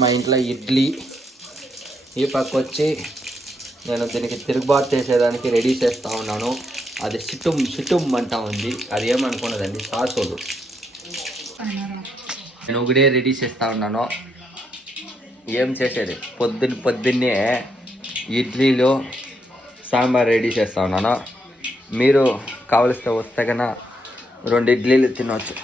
మా ఇంట్లో ఇడ్లీ, ఈ పక్క వచ్చి నేను దీనికి తిరుగుబాటు చేసేదానికి రెడీ చేస్తూ ఉన్నాను. అది సిటుమ్ అంటా ఉంది. అది ఏమనుకున్నదండి సాసోలు. నేను ఒకటే రెడీ చేస్తూ ఉన్నాను. ఏం చేసేది పొద్దున్నే ఇడ్లీలో సాంబార్ రెడీ చేస్తూ ఉన్నాను. మీరు కావలిస్తే వస్తే కన్నా 2 ఇడ్లీలు తినవచ్చు,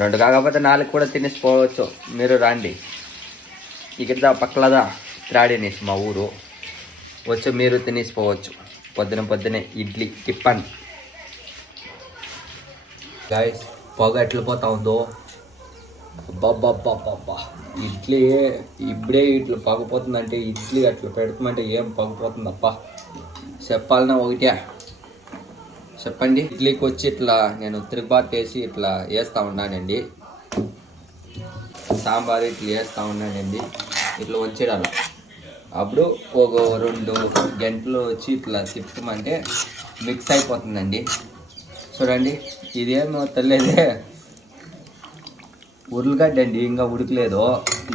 2 కాకపోతే 4 కూడా తినేసిపోవచ్చు. మీరు రండి, ఇక్కడ పక్కలదా త్రాడినేసి మా ఊరు, వచ్చి మీరు తినేసిపోవచ్చు. పొద్దునే ఇడ్లీ టిఫన్. గాయస్ పొగ ఎట్లా పోతా ఉందో, అబ్బాబ్బాబ్బాబ్బా. ఇడ్లీ ఇప్పుడే ఇట్లా పగిపోతుందంటే, ఇడ్లీ అట్లా పెడుతుందంటే ఏం పగిపోతుందప్ప. చెప్పాలన్నా ఒకటే, చెప్పండి. ఇడ్లీకి వచ్చి ఇట్లా నేను తిరుగుబాటు వేసి ఇట్లా వేస్తూ ఉన్నానండి. సాంబార్ ఇట్లా వేస్తూ ఉన్నానండి. ఇట్లా వచ్చేయాలి. అప్పుడు ఒక 2 గంటలు వచ్చి ఇట్లా తిప్పమంటే మిక్స్ అయిపోతుందండి. చూడండి, ఇదేమో తెలియదే ఉర్లగడ్డ అండి, ఇంకా ఉడకలేదు.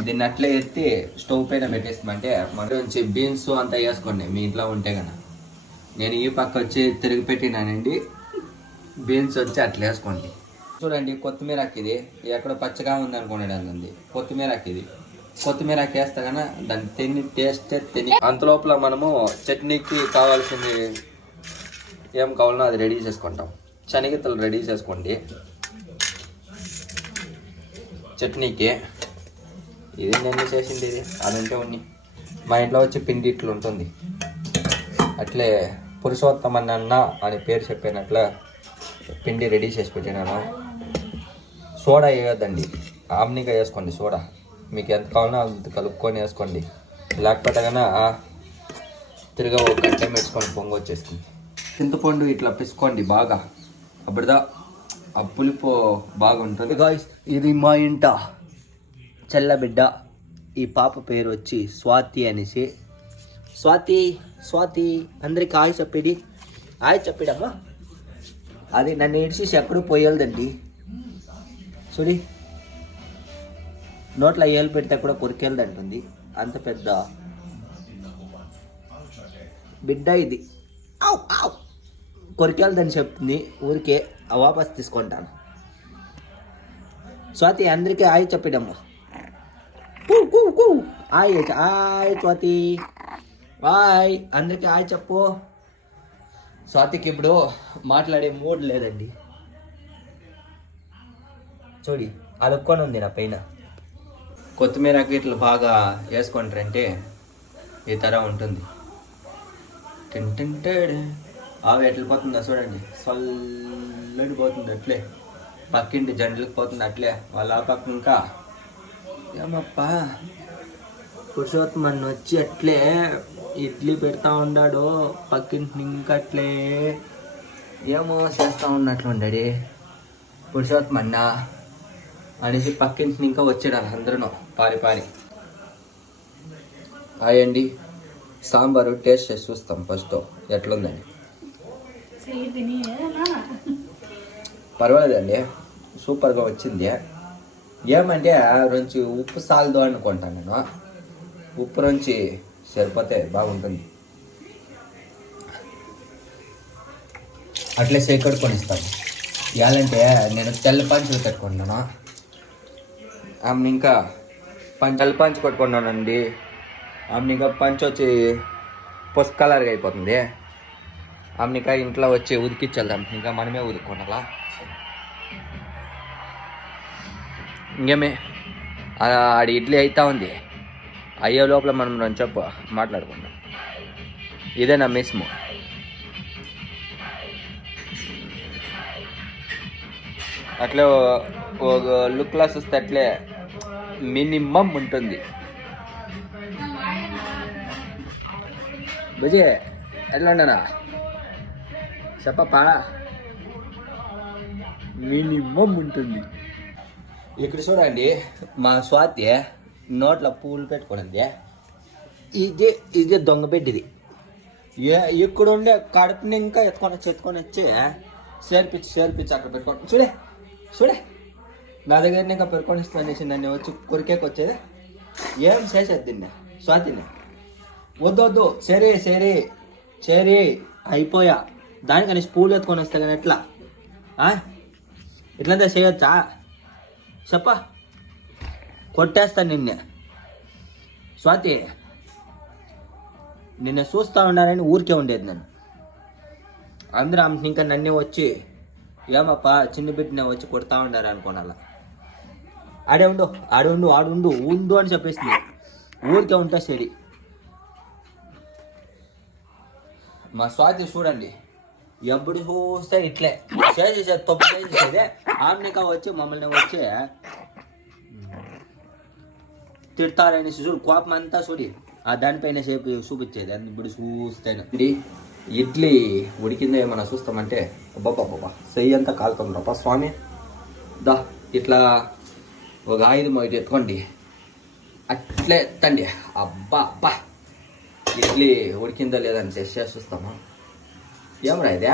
దీన్ని అట్లే ఎత్తి స్టవ్ పైన పెట్టేస్తామంటే మన నుంచి బీన్స్ అంతా వేసుకోండి మీ ఇంట్లో ఉంటే కనుక. నేను ఈ పక్క వచ్చి తిరిగి పెట్టినానండి. బీన్స్ వచ్చి అట్లా వేసుకోండి. చూడండి, కొత్తిమీరకి ఇది ఎక్కడ పచ్చగా ఉందనుకునేది కొత్తిమీరకి ఇది. కొత్తిమీరకి వేస్తే కన్నా దాన్ని టేస్ట్ తిని అంతలోపల మనము చట్నీకి కావాల్సింది ఏం కావాలనో అది రెడీ చేసుకుంటాం. శనగలు రెడీ చేసుకోండి చట్నీకి. ఇది నేను చేసింది, ఇది అదంటే ఉన్ని. మా ఇంట్లో వచ్చి పిండి ఇట్లు ఉంటుంది. అట్లే పురుషోత్తమన్న అని పేరు చెప్పినట్ల పిండి రెడీ చేసి పెట్టినాను. సోడా వేయొద్దండి, ఆమ్నిగా వేసుకోండి. సోడా మీకు ఎంత కావాలో అంత కలుపుకొని వేసుకోండి. లేకపోతే కన్నా తిరిగా ఒక గంట మెచ్చుకొని పొంగు వచ్చేస్తుంది. చింతపండు ఇట్లా పిసుకోండి బాగా, అప్పుడుదా ఆ పులుపు బాగుంటుంది. గాయ్స్, ఇది మా ఇంట చెల్లబిడ్డ. ఈ పాప పేరు వచ్చి స్వాతి అనేసి. స్వాతి అందరికి హాయ్ చెప్పేది. హాయ్ చెప్పేడమ్మా. అది నన్ను ఏడ్చేసి ఎక్కడూ పోయేదండి. చూడి, నోట్లో ఏలు పెడితే కూడా కొరికేళ్ళదంటుంది. అంత పెద్ద బిడ్డ ఇది. కొరికేళ్ళదని చెప్తుంది. ఊరికే వాపస్ తీసుకుంటాను. స్వాతి అందరికీ హాయ్ చెప్పేడమ్మా. హాయ్ స్వాతి, హాయ్ అందరికీ హాయ్ చెప్పు. స్వాతికి ఇప్పుడు మాట్లాడే మూడ్ లేదండి. చూడి, అదొక్కొని ఉంది నా పైన. కొత్తిమీరకి ఇట్లా బాగా వేసుకుంటారంటే ఈ తర ఉంటుంది. తింటుంటాడు ఆవి ఎట్లా పోతుందో చూడండి, చల్లడి పోతుంది. అట్లే పక్కింటి జంటలకు పోతుంది. అట్లే వాళ్ళ ఆ పక్క ఇంకా ఏమప్పా పురుషోత్తమన్ వచ్చి అట్లే ఇడ్లీ పెడతా ఉన్నాడు. పక్కింటి ఇంకా అట్లే ఏమో చేస్తూ ఉన్నట్లు ఉండాడు పురుషోత్తమన్న అనేసి పక్కింటిని ఇంకా వచ్చాడు అందరూ పారి. అయ్యండి, సాంబారు టేస్ట్ చేసి చూస్తాం ఫస్ట్ ఎట్లుందని. పర్వాలేదండి, సూపర్గా వచ్చింది. ఏమంటే నుంచి ఉప్పు సాలదు అనుకుంటాను నేను. ఉప్పు నుంచి సరిపోతే బాగుంటుంది. అట్లే సేకడుకొని ఇస్తాను. ఇవ్వాలంటే నేను తెల్ల పంచులు కట్టుకున్నాను. ఆమె ఇంకా తెల్ల పంచు కట్టుకున్నానండి. ఆమె ఇంకా పంచు వచ్చి పసుపు కలర్గా అయిపోతుంది. ఆమె ఇంకా ఇంట్లో వచ్చి ఉదికిచ్చేద్దాం. ఇంకా మనమే ఉదుక్కోనాలా. ఇంకేమే ఆడి ఇడ్లీ అవుతా ఉంది. అయ్యే లోపల మనం చెప్పు మాట్లాడుకుందాం. ఇదే నా మిస్ము. అట్లే ఒక లుక్ క్లాస్ వస్తే అట్లే మినిమం ఉంటుంది. బుజీ ఎట్లా ఉండనా చెప్పప్పా. మినిమం ఉంటుంది. ఇక్కడ చూడండి, మా స్వాతి నోట్లో పూలు పెట్టుకున్నది. ఇదే దొంగ పెట్టిది. ఇక్కడుండే కడుపుని ఇంకా ఎత్తుకొని వచ్చి చేర్పించి అక్కడ పెట్టుకోండి. చూడే నా దగ్గర ఇంకా పెరుకొనిస్తాను అనేసి నన్ను వచ్చి కొరికేకి వచ్చేది ఏం చేసేది దీన్ని స్వాతిని వద్దు సరే సరే సరే అయిపోయా దానికని స్పూల్ ఎత్తుకొని వస్తే కానీ ఎట్లా ఇట్లంతా చేయొచ్చా చెప్ప కొట్టేస్తాను నిన్నే స్వాతి నిన్ను చూస్తూ ఉండాలని ఊరికే ఉండేది నేను అందరూ ఇంకా నన్నే వచ్చి ఏమప్పా చిన్న బిడ్డనే వచ్చి కొడతా ఉండారు అనుకోనాల ఆడుండు అని చెప్పేసింది ఊరికే ఉంటా సరి మా స్వాతి చూడండి ఎప్పుడు చూస్తే ఇట్లే చేసేది తప్పు చేసేదే ఆమెనికా వచ్చి మమ్మల్ని వచ్చి తిడతారని చూడు కోపం అంతా చూడి దానిపైన సేపు చూపించేది అది ఇప్పుడు చూస్తేనే ఇడ్లీ ఉడికిందో ఏమన్నా చూస్తామంటే అబ్బాబ్బాబ్బా సెయ్యి అంతా కాలుతుండ్రప్ప స్వామి దా ఇట్లా ఒక 5 మొయిట్ ఎత్తుకోండి అట్లే ఎత్తండి అబ్బా ఇడ్లీ ఉడికిందో లేదని టెస్ట్ చేసి చూస్తామా ఏమరా ఇదే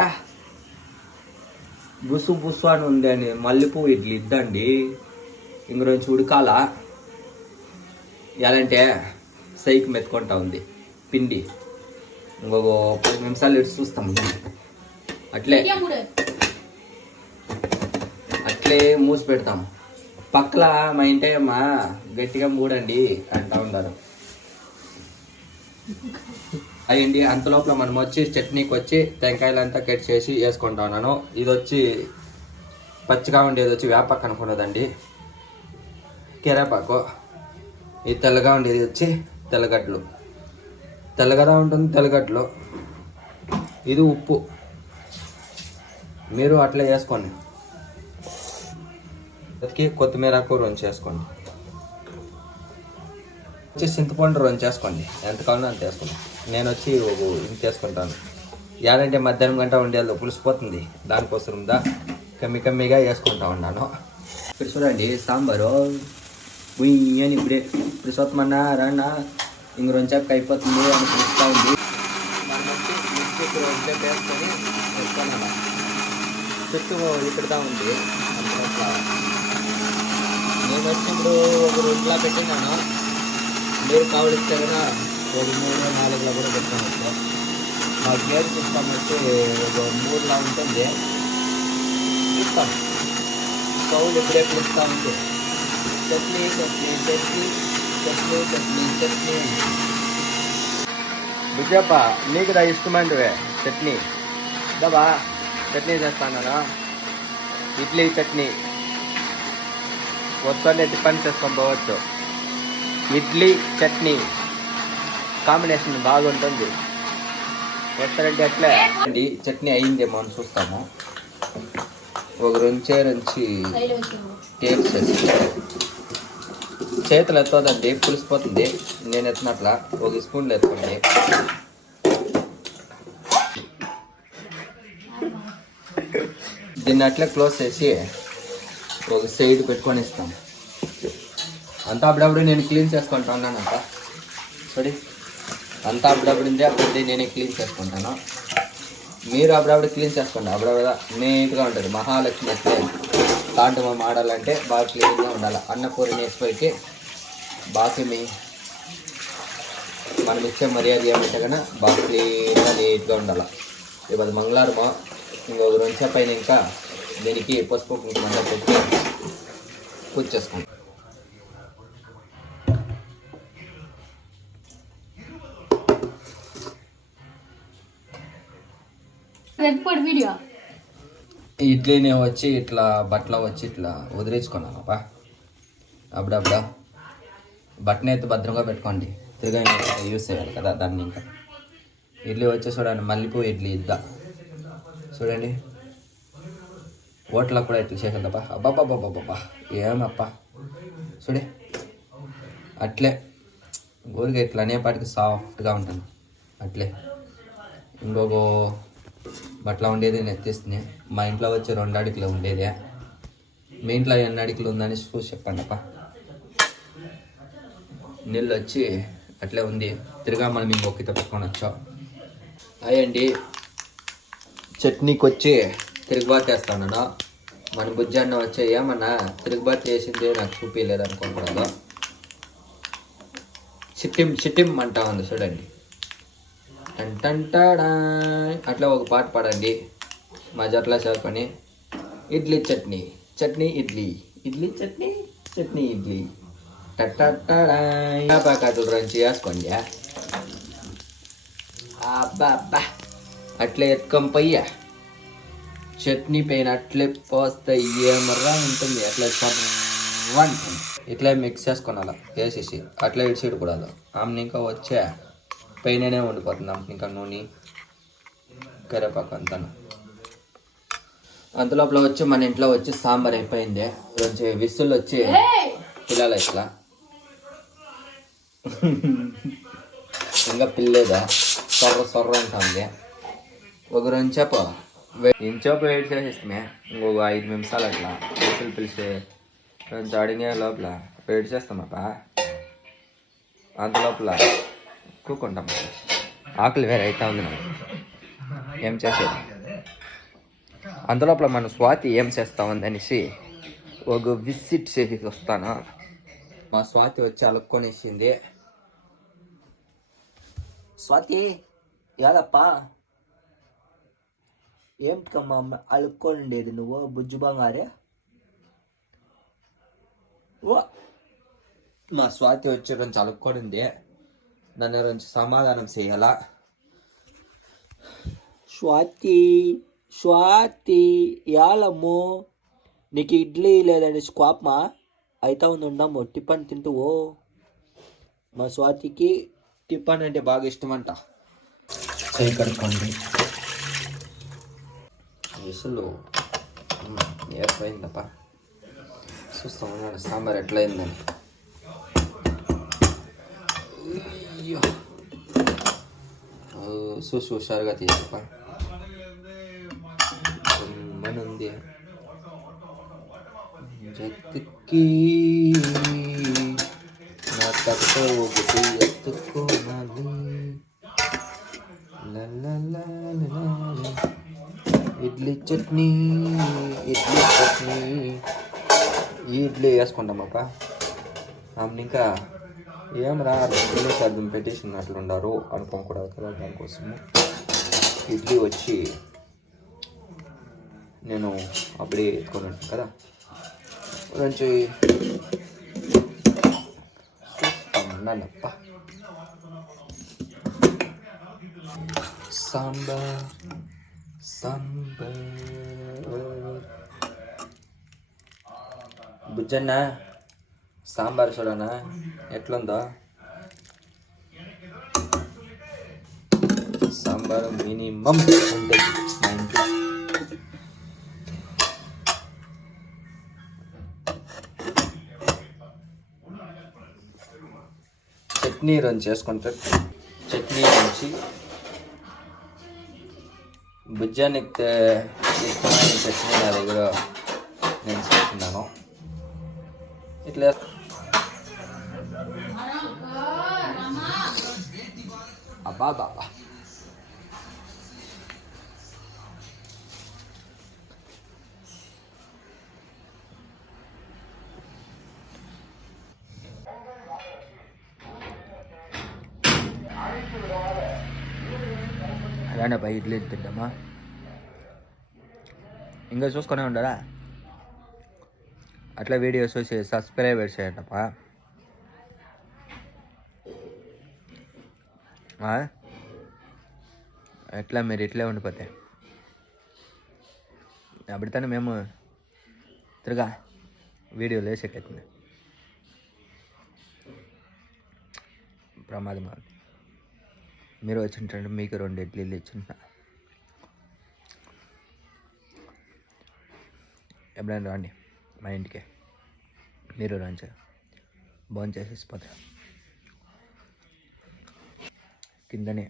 బుసు అని ఉంది అని మల్లెపువ్వు ఇడ్లీ ఇద్దండి ఇంకొంచెం ఉడకాలా ఎలాంటే సైకి మెత్తుకుంటా ఉంది పిండి ఇంకొక 10 నిమిషాలు ఇటు చూస్తాం అట్లే మూసి పెడతాం పక్కల మా ఇంటి అమ్మ గట్టిగా మూడండి అంటా ఉన్నారు అయ్యండి అంతలోపల మనం వచ్చి చట్నీకి వచ్చి టెంకాయలంతా కట్ చేసి వేసుకుంటా ఉన్నాను ఇది వచ్చి పచ్చిగా ఉండేది వచ్చి వేపాకు అనుకున్నదండి కరివేపాకు ఈ తెల్లగా ఉండేది వచ్చి తెల్లగడ్డలు తెల్లగదా ఉంటుంది తెల్లగడ్డలు ఇది ఉప్పు మీరు అట్లా వేసుకోండి కొత్తిమీర కూర చేసుకోండి వచ్చి చింతపండు చేసుకోండి ఎంత కావాలో అంత వేసుకోండి నేను వచ్చి ఇంత వేసుకుంటాను ఏదంటే మధ్యాహ్నం గంట ఉండేది పులిసిపోతుంది దానికోసం కమ్మిగా వేసుకుంటా ఉన్నాను ఇప్పుడు చూడండి సాంబారు అని ఇప్పుడు సొత్తమన్నా రన్నా ఇంక 2 చేపకి అయిపోతుంది అని పిలుస్తూ ఉంది మనం వచ్చి మిర్చి 2 చేప వేసుకొని వేసుకున్నాను చుట్టూ ఇక్కడదా ఉంది నేను వచ్చి ఇప్పుడు ఒక 2 పెట్టినాను మీరు కావలిస్తే కదా ఒక 3-4 కూడా పెట్టాను మా గేట్ సిస్టమ్ వచ్చి ఒక 3 ఉంటుంది ఇస్తాం కౌలు ఇప్పుడే పిలుస్తూ ఉంది చట్నీ బుజ్జప్ప నీకు దా ఇష్టమంటివే చట్నీ దబా చట్నీ చేస్తాను ఇడ్లీ చట్నీ వస్తుంటే టిఫిన్ చేసుకొని పోవచ్చు ఇడ్లీ చట్నీ కాంబినేషన్ బాగుంటుంది వస్తారంటే అట్లా అండి చట్నీ అయిందేమో అని చూస్తాము ఒక 2 టేస్ట్ చేసి చేతులు ఎత్తదండి పులిసిపోతుంది నేను ఎత్తినట్ల 1 స్పూన్లు ఎత్తుకోండి దీన్ని అట్లే క్లోజ్ చేసి ఒక సైడ్ పెట్టుకొని ఇస్తాం అంతా అప్పుడప్పుడు నేను క్లీన్ చేసుకుంటా అంట సరే అంతా అప్పుడప్పుడు నేనే క్లీన్ చేసుకుంటాను మీరు అప్పుడప్పుడు క్లీన్ చేసుకోండి అప్పుడప్పుడు నీట్గా ఉంటుంది మహాలక్ష్మి అయితే తాండవం ఆడాలంటే బాగా క్లీన్గా ఉండాలి అన్నపూర్ణి ఎక్కువైతే బాగా మనం ఇచ్చే మర్యాద ఏమంటే కన్నా బాగా క్లీన్గా నీట్గా ఉండాలి ఇవాళ మంగళవారమో ఇంకొక 2 పైన ఇంకా దీనికి పసుపు కుంకుమంతా పెట్టి పూజ చేసుకుంటాం ఇడ్లీని వచ్చి ఇట్లా బట్టలో వచ్చి ఇట్లా వదిలేసుకున్నాను అప్పుడప్పుడు బట్టని అయితే భద్రంగా పెట్టుకోండి తిరిగా యూస్ చేయాలి కదా దాన్ని ఇంకా ఇడ్లీ వచ్చి చూడండి మల్లెపూ ఇడ్లీ ఇద్దా చూడండి హోటల్లో కూడా ఇట్లా చేసేదప్పా అబ్బాబ్బాబ్బాబ్బా ఏమప్పా చూడే అట్లే ఊరిగా ఇట్లా అనేపాటికి సాఫ్ట్గా ఉంటుంది అట్లే ఇంకొక బట్టలు ఉండేది నెత్తేస్తుంది మా ఇంట్లో వచ్చి 2 అడుగులు ఉండేదే మీ ఇంట్లో ఎన్ని అడుగులు ఉందని చూసి చెప్పండి అప్ప నీళ్ళు వచ్చి అట్లే ఉంది తిరిగా మనం ఇంకొకటి పెట్టుకొని వచ్చాం అయ్యండి చట్నీకి వచ్చి తిరుగుబాటు వేస్తాను మన బుజ్జన్న వచ్చే ఏమన్నా తిరుగుబాటు చేసిందే నాకు చూపించలేదు అనుకోకూడదు. చిట్టిం అంటా ఉంది చూడండి. టంటంటాడా అట్లా ఒక పాట పాడండి మా జట్లా చేసుకొని. ఇడ్లీ చట్నీ, చట్నీ ఇడ్లీ, ఇడ్లీ చట్నీ, చట్నీ ఇడ్లీ. టట్టాడాకాయలు రంచి వేసుకోండి. అబ్బా అట్లే ఎత్తుకొని చట్నీ పైన అట్లే పోస్తే ఏమర్రా ఉంటుంది. అట్లా ఉంటుంది. ఇట్లా మిక్స్ చేసుకోనాల వేసేసి అట్లా ఇడిచిడు కూడా ఆమె ఇంకా వచ్చే పైననే ఉండిపోతుంది. ఆమె ఇంకా నూనె కరివేపాకు అంతాను. అంతలోపల వచ్చి మన ఇంట్లో వచ్చి సాంబార్ అయిపోయింది. కొంచెం విసులు వచ్చి పిల్లలు ఇట్లా ఇంకా పిల్లేదా సొర్ర అంటుంది. ఒక 2 చేప ఇంచేపు వెయిట్ చేసేస్తే ఇంకొక 5 నిమిషాలు అట్లా విసులు పిలిచి కొంచెం అడిగే లోపల వెయిట్ చేస్తామప్ప. అంతలోపల కూకుంటాం. ఆకలి వేరే అవుతా ఉంది నాకు. ఏం చేసేది అంతలోపల మన స్వాతి ఏం చేస్తామంది అనేసి ఒక విజిట్ చేసి వస్తాను. మా స్వాతి వచ్చి అలుక్కొనేసింది. స్వాతి యాదప్ప ఏంటికమ్మా అలుక్కొనిండేది నువ్వు బుజ్జు బంగారే? ఓ మా స్వాతి వచ్చి కొంచెం అలుక్కొనింది. నన్ను కొంచెం సమాధానం చేయాలా. స్వాతి యాలమ్మో నీకు ఇడ్లీ లేదండి కోపమా అయితే ఉండమ్మో టిఫన్ తింటువో. మా స్వాతికి టిఫన్ అంటే బాగా ఇష్టమంట. చేయి కడుక్కోండి. విసులు ఏర్పడిందప్ప. చూస్తా ఉన్నాడు సాంబార్ ఎట్లయిందని. చూసి హుషారుగా తీయప్ప. ఉంది జతికి నా తక్కువ ఒకటి ఎత్తుకోవాలి. ఇడ్లీ చట్నీ, ఇడ్లీ చట్నీ, ఈ ఇడ్లీ వేసుకుంటామప్ప. ఆమె ఇంకా ఏం రా అర్థం పెట్టేసినట్లుండారు అనుకోకూడదు కదా. దానికోసము ఇడ్లీ వచ్చి నేను అప్పుడే ఎత్తుకొని కదా కొంచెం చూస్తానప్ప. సాంబార్ బుజ్జన్న సాంబార్ చూడనా ఎట్లుందో. సాంబార్ మినిమం ఉంటుంది మా ఇంట్లో. చట్నీ రన్ చేసుకుంటే చట్నీ నుంచి బుజ్జానికి ఇష్టమైన చట్నీ నా దగ్గర నేను చేస్తున్నాను. ఇట్లా అబ్బా బాబా అలానే ఇడ్లీ తింటామా. ఇంకా చూసుకొని ఉండరా అట్లా వీడియోస్ చూసి సబ్స్క్రైబర్ చేయండప్ప. ఎట్లా మీరు ఇట్లే ఉండిపోతే అప్పటితోనే మేము తిరగా వీడియోలు వేసేకైతుంది. ప్రమాదం మీరు వచ్చింటంటే మీకు 2 ఇడ్లీలు ఇచ్చింట. ఎప్పుడైనా రండి మా ఇంటికి. మీరు రండి భోజనం చేసేసిపోతారు. కిందనే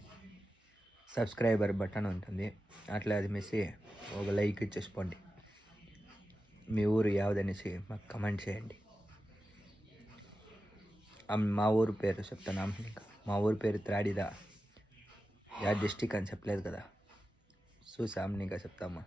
సబ్స్క్రైబర్ బటన్ ఉంటుంది. అట్లా అది మిసి ఒక లైక్ ఇచ్చేసిపోండి. మీ ఊరు యావదనేసి మాకు కమెంట్ చేయండి. మా ఊరు పేరు చెప్తాను. మా ఊరు పేరు త్రాడిదా. యా డిస్టిక్ అని చెప్పలేదు కదా. చూసాం ఇంకా చెప్తామా.